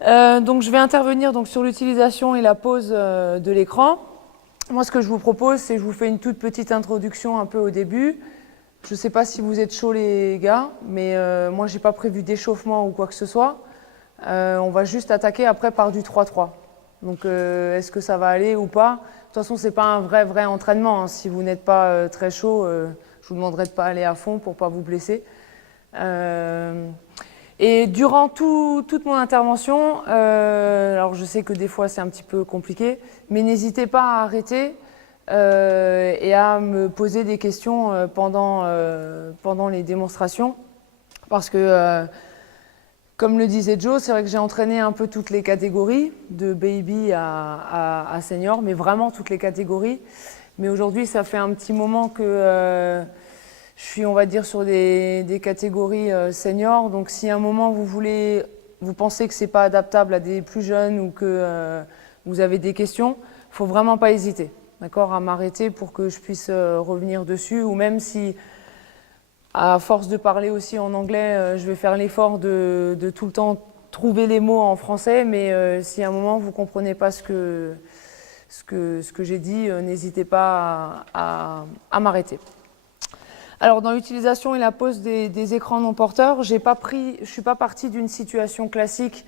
Donc je vais intervenir donc, sur l'utilisation et la pose de l'écran. Moi, ce que je vous propose, c'est que je vous fais une toute petite introduction un peu au début. Je ne sais pas si vous êtes chauds les gars, mais moi, je n'ai pas prévu d'échauffement ou quoi que ce soit. On va juste attaquer après par du 3-3. Donc, est-ce que ça va aller ou pas? De toute façon, ce n'est pas un vrai entraînement. Hein. Si vous n'êtes pas très chaud, je vous demanderai de ne pas aller à fond pour ne pas vous blesser. Et durant toute mon intervention, alors je sais que des fois c'est un petit peu compliqué, mais n'hésitez pas à arrêter et à me poser des questions pendant les démonstrations. Parce que, comme le disait Joe, c'est vrai que j'ai entraîné un peu toutes les catégories, de baby à senior, mais vraiment toutes les catégories. Mais aujourd'hui, ça fait un petit moment que je suis, on va dire, sur des catégories seniors. Donc, si à un moment vous pensez que c'est pas adaptable à des plus jeunes ou que vous avez des questions, il faut vraiment pas hésiter, d'accord, à m'arrêter pour que je puisse revenir dessus. Ou même si, à force de parler aussi en anglais, je vais faire l'effort de tout le temps trouver les mots en français. Mais si à un moment vous comprenez pas ce que j'ai dit, n'hésitez pas à m'arrêter. Alors, dans l'utilisation et la pose des écrans non porteurs, je ne suis pas partie d'une situation classique,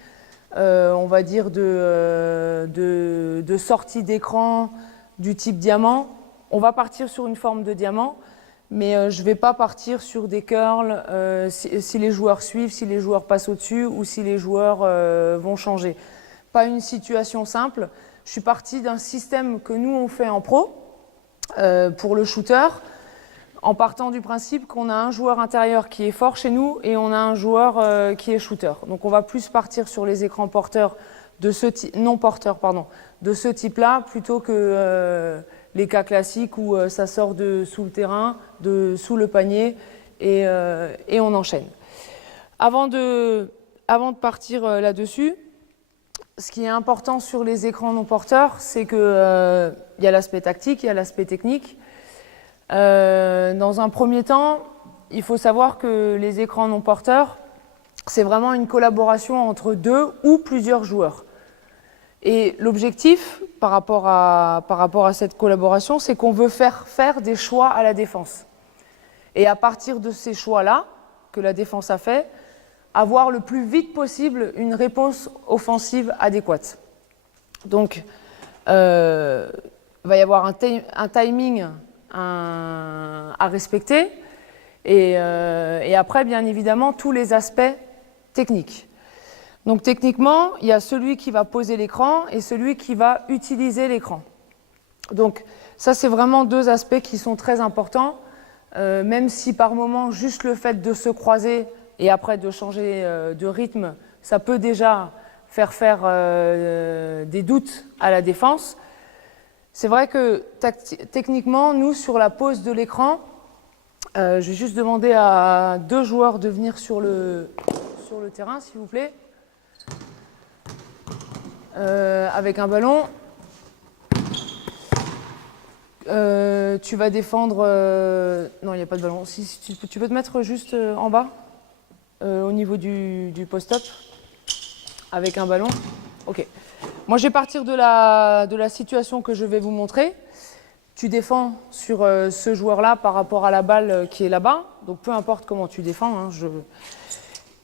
on va dire, de sortie d'écran du type diamant. On va partir sur une forme de diamant, mais je ne vais pas partir sur des curls si les joueurs suivent, si les joueurs passent au-dessus ou si les joueurs vont changer. Pas une situation simple. Je suis partie d'un système que nous, on fait en pro pour le shooter, en partant du principe qu'on a un joueur intérieur qui est fort chez nous et on a un joueur qui est shooter. Donc on va plus partir sur les écrans porteurs de ce non porteurs pardon, de ce type-là plutôt que les cas classiques où ça sort de sous le terrain, sous le panier et on enchaîne. Avant de partir là-dessus, ce qui est important sur les écrans non porteurs, c'est que y a l'aspect tactique, il y a l'aspect technique. Dans un premier temps, il faut savoir que les écrans non porteurs, c'est vraiment une collaboration entre deux ou plusieurs joueurs. Et l'objectif par rapport à cette collaboration, c'est qu'on veut faire des choix à la défense. Et à partir de ces choix-là, que la défense a fait, avoir le plus vite possible une réponse offensive adéquate. Donc, il va y avoir un timing à respecter et après bien évidemment tous les aspects techniques. Donc techniquement, il y a celui qui va poser l'écran et celui qui va utiliser l'écran. Donc ça c'est vraiment deux aspects qui sont très importants, même si par moment juste le fait de se croiser et après de changer de rythme, ça peut déjà faire des doutes à la défense. C'est vrai que techniquement, nous, sur la pose de l'écran, je vais juste demander à deux joueurs de venir sur le terrain, s'il vous plaît, avec un ballon. Tu vas défendre... non, il n'y a pas de ballon. Si, tu peux te mettre juste en bas, au niveau du post-up, avec un ballon. Ok. Moi, je vais partir de la situation que je vais vous montrer. Tu défends sur ce joueur-là par rapport à la balle qui est là-bas. Donc, peu importe comment tu défends. Hein,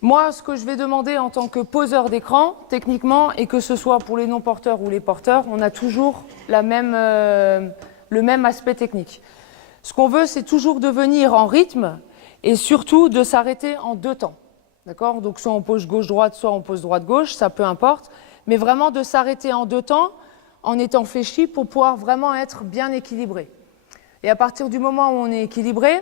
Moi, ce que je vais demander en tant que poseur d'écran, techniquement, et que ce soit pour les non-porteurs ou les porteurs, on a toujours le même aspect technique. Ce qu'on veut, c'est toujours de venir en rythme et surtout de s'arrêter en deux temps. D'accord ? Donc, soit on pose gauche-droite, soit on pose droite-gauche, ça peu importe. Mais vraiment de s'arrêter en deux temps, en étant fléchi, pour pouvoir vraiment être bien équilibré. Et à partir du moment où on est équilibré,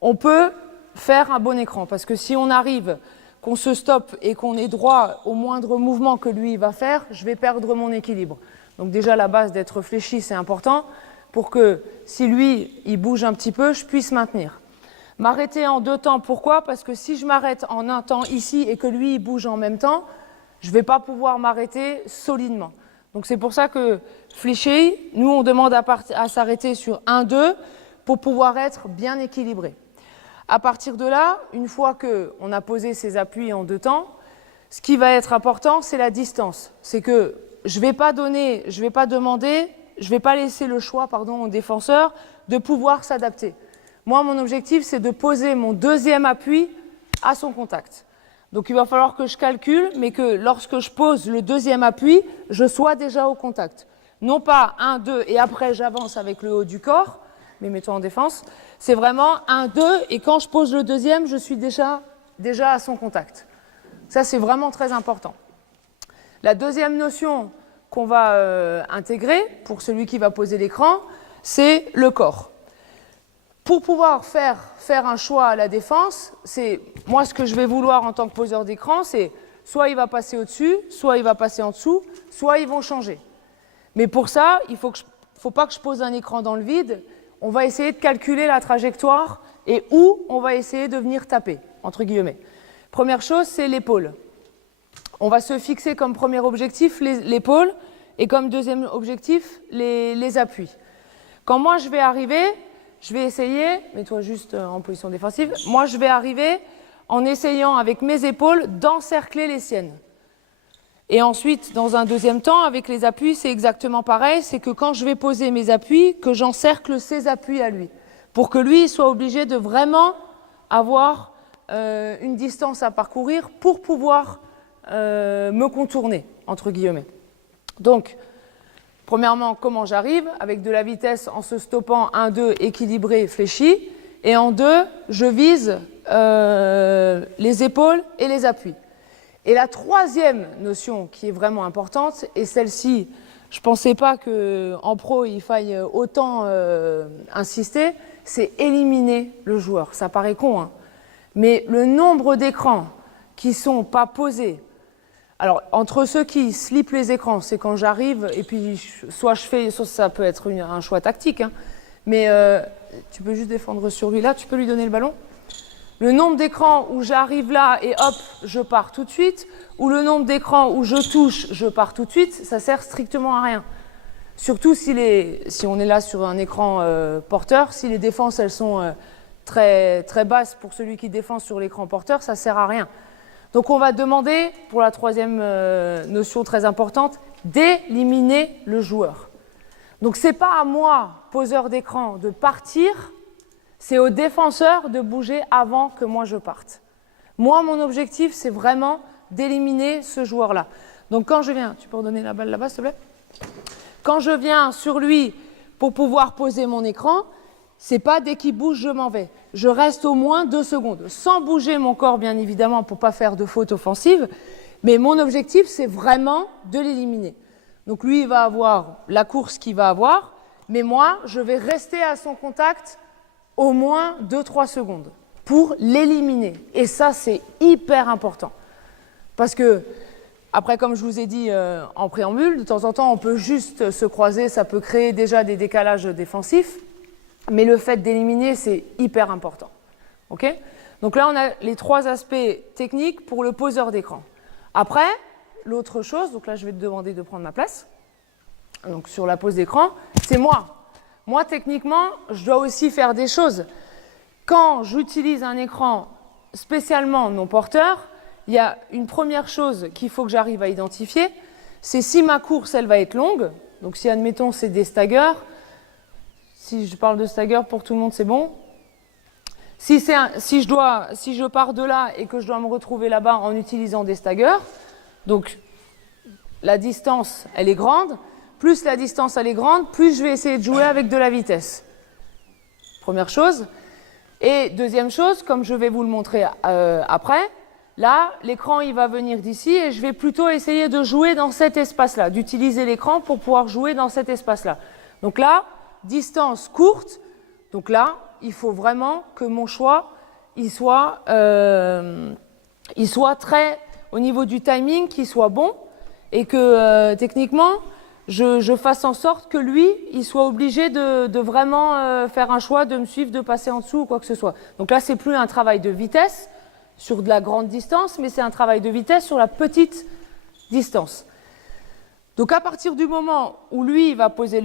on peut faire un bon écran. Parce que si on arrive, qu'on se stoppe et qu'on est droit au moindre mouvement que lui va faire, je vais perdre mon équilibre. Donc déjà, la base d'être fléchi, c'est important, pour que si lui, il bouge un petit peu, je puisse maintenir. M'arrêter en deux temps, pourquoi ? Parce que si je m'arrête en un temps ici et que lui, il bouge en même temps, je ne vais pas pouvoir m'arrêter solidement. Donc c'est pour ça que fléché, nous on demande à s'arrêter sur 1-2 pour pouvoir être bien équilibré. À partir de là, une fois qu'on a posé ses appuis en deux temps, Ce qui va être important, c'est la distance. C'est que je ne vais pas demander, je ne vais pas laisser le choix au défenseur de pouvoir s'adapter. Moi, mon objectif, c'est de poser mon deuxième appui à son contact. Donc, il va falloir que je calcule, mais que lorsque je pose le deuxième appui, je sois déjà au contact. Non pas 1, 2, et après j'avance avec le haut du corps, mais mettons en défense. C'est vraiment 1, 2, et quand je pose le deuxième, je suis déjà à son contact. Ça, c'est vraiment très important. La deuxième notion qu'on va intégrer pour celui qui va poser l'écran, c'est le corps. Pour pouvoir faire un choix à la défense, c'est moi ce que je vais vouloir en tant que poseur d'écran, c'est soit il va passer au-dessus, soit il va passer en dessous, soit ils vont changer. Mais pour ça, il ne faut pas que je pose un écran dans le vide. On va essayer de calculer la trajectoire et où on va essayer de venir taper, entre guillemets. Première chose, c'est l'épaule. On va se fixer comme premier objectif l'épaule et comme deuxième objectif les appuis. Quand moi je vais arriver, je vais essayer, mets-toi juste en position défensive, moi je vais arriver en essayant avec mes épaules d'encercler les siennes. Et ensuite, dans un deuxième temps, avec les appuis, c'est exactement pareil, c'est que quand je vais poser mes appuis, que j'encercle ses appuis à lui, pour que lui soit obligé de vraiment avoir une distance à parcourir pour pouvoir me contourner, entre guillemets. Donc, premièrement, comment j'arrive? Avec de la vitesse en se stoppant 1, 2, équilibré, fléchi. Et en 2, je vise les épaules et les appuis. Et la troisième notion qui est vraiment importante, et celle-ci, je ne pensais pas qu'en pro, il faille autant insister, c'est éliminer le joueur. Ça paraît con, hein. Mais le nombre d'écrans qui ne sont pas posés, alors entre ceux qui slippent les écrans, c'est quand j'arrive, et puis soit ça peut être un choix tactique, hein, mais tu peux juste défendre sur lui là, tu peux lui donner le ballon. Le nombre d'écrans où j'arrive là et hop, je pars tout de suite, ou le nombre d'écrans où je touche, je pars tout de suite, ça sert strictement à rien. Surtout si on est là sur un écran porteur, si les défenses elles sont très, très basses pour celui qui défend sur l'écran porteur, ça ne sert à rien. Donc on va demander, pour la troisième notion très importante, d'éliminer le joueur. Donc ce n'est pas à moi, poseur d'écran, de partir, c'est au défenseur de bouger avant que moi je parte. Moi, mon objectif, c'est vraiment d'éliminer ce joueur-là. Donc quand je viens, tu peux redonner la balle là-bas, s'il te plaît? Quand je viens sur lui pour pouvoir poser mon écran, c'est pas dès qu'il bouge, je m'en vais. Je reste au moins 2 secondes, sans bouger mon corps, bien évidemment, pour ne pas faire de faute offensive. Mais mon objectif, c'est vraiment de l'éliminer. Donc lui, il va avoir la course qu'il va avoir, mais moi, je vais rester à son contact au moins 2-3 secondes pour l'éliminer. Et ça, c'est hyper important. Parce que, après, comme je vous ai dit en préambule, de temps en temps, on peut juste se croiser, ça peut créer déjà des décalages défensifs. Mais le fait d'éliminer, c'est hyper important. Okay? Donc là, on a les 3 aspects techniques pour le poseur d'écran. Après, l'autre chose, donc là, je vais te demander de prendre ma place. Donc sur la pose d'écran, c'est moi. Moi, techniquement, je dois aussi faire des choses. Quand j'utilise un écran spécialement non porteur, il y a une première chose qu'il faut que j'arrive à identifier, c'est si ma course, elle va être longue. Donc si, admettons, c'est des staggers. Si je parle de stagger, pour tout le monde, c'est bon. Si je pars de là et que je dois me retrouver là-bas en utilisant des staggers, donc la distance, elle est grande. Plus la distance, elle est grande, plus je vais essayer de jouer avec de la vitesse. Première chose. Et deuxième chose, comme je vais vous le montrer après, là, l'écran, il va venir d'ici et je vais plutôt essayer de jouer dans cet espace-là, d'utiliser l'écran pour pouvoir jouer dans cet espace-là. Donc là, distance courte, donc là, il faut vraiment que mon choix, il soit très, au niveau du timing, qu'il soit bon et que techniquement, je fasse en sorte que lui, il soit obligé de vraiment faire un choix, de me suivre, de passer en dessous ou quoi que ce soit. Donc là, c'est plus un travail de vitesse sur de la grande distance, mais c'est un travail de vitesse sur la petite distance. Donc à partir du moment où lui il va poser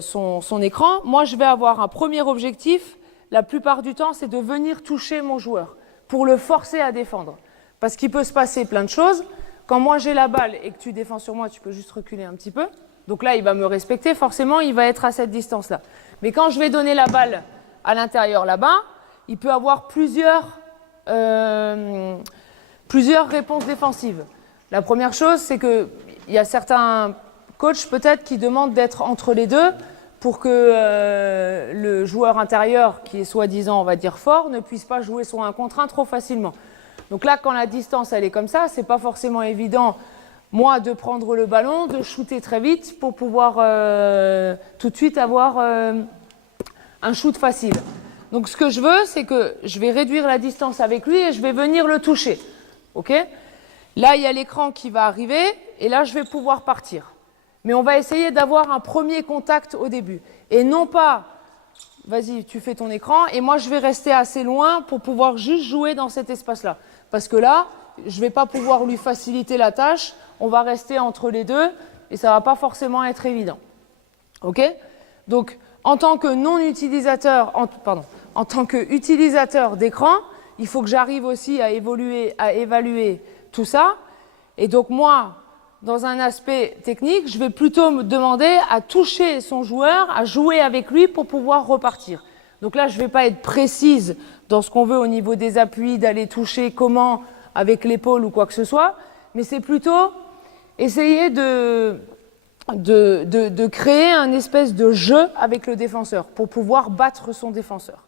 son écran, moi je vais avoir un premier objectif, la plupart du temps, c'est de venir toucher mon joueur pour le forcer à défendre. Parce qu'il peut se passer plein de choses. Quand moi j'ai la balle et que tu défends sur moi, tu peux juste reculer un petit peu. Donc là, il va me respecter, forcément, il va être à cette distance-là. Mais quand je vais donner la balle à l'intérieur là-bas, il peut avoir plusieurs réponses défensives. La première chose, c'est qu'il y a certains coachs peut-être qui demandent d'être entre les deux pour que le joueur intérieur, qui est soi-disant, on va dire, fort, ne puisse pas jouer sur un contre un trop facilement. Donc là, quand la distance, elle est comme ça, c'est pas forcément évident, moi, de prendre le ballon, de shooter très vite pour pouvoir tout de suite avoir un shoot facile. Donc ce que je veux, c'est que je vais réduire la distance avec lui et je vais venir le toucher. Ok ? Là, il y a l'écran qui va arriver et là, je vais pouvoir partir. Mais on va essayer d'avoir un premier contact au début. Et non pas, vas-y, tu fais ton écran et moi, je vais rester assez loin pour pouvoir juste jouer dans cet espace-là. Parce que là, je ne vais pas pouvoir lui faciliter la tâche. On va rester entre les deux et ça ne va pas forcément être évident. Ok ? Donc, en tant que non-utilisateur, en tant qu'utilisateur d'écran, il faut que j'arrive aussi à évaluer tout ça. Et donc moi, dans un aspect technique, je vais plutôt me demander à toucher son joueur, à jouer avec lui pour pouvoir repartir. Donc là, je ne vais pas être précise dans ce qu'on veut au niveau des appuis, d'aller toucher comment, avec l'épaule ou quoi que ce soit, mais c'est plutôt essayer de créer un espèce de jeu avec le défenseur pour pouvoir battre son défenseur.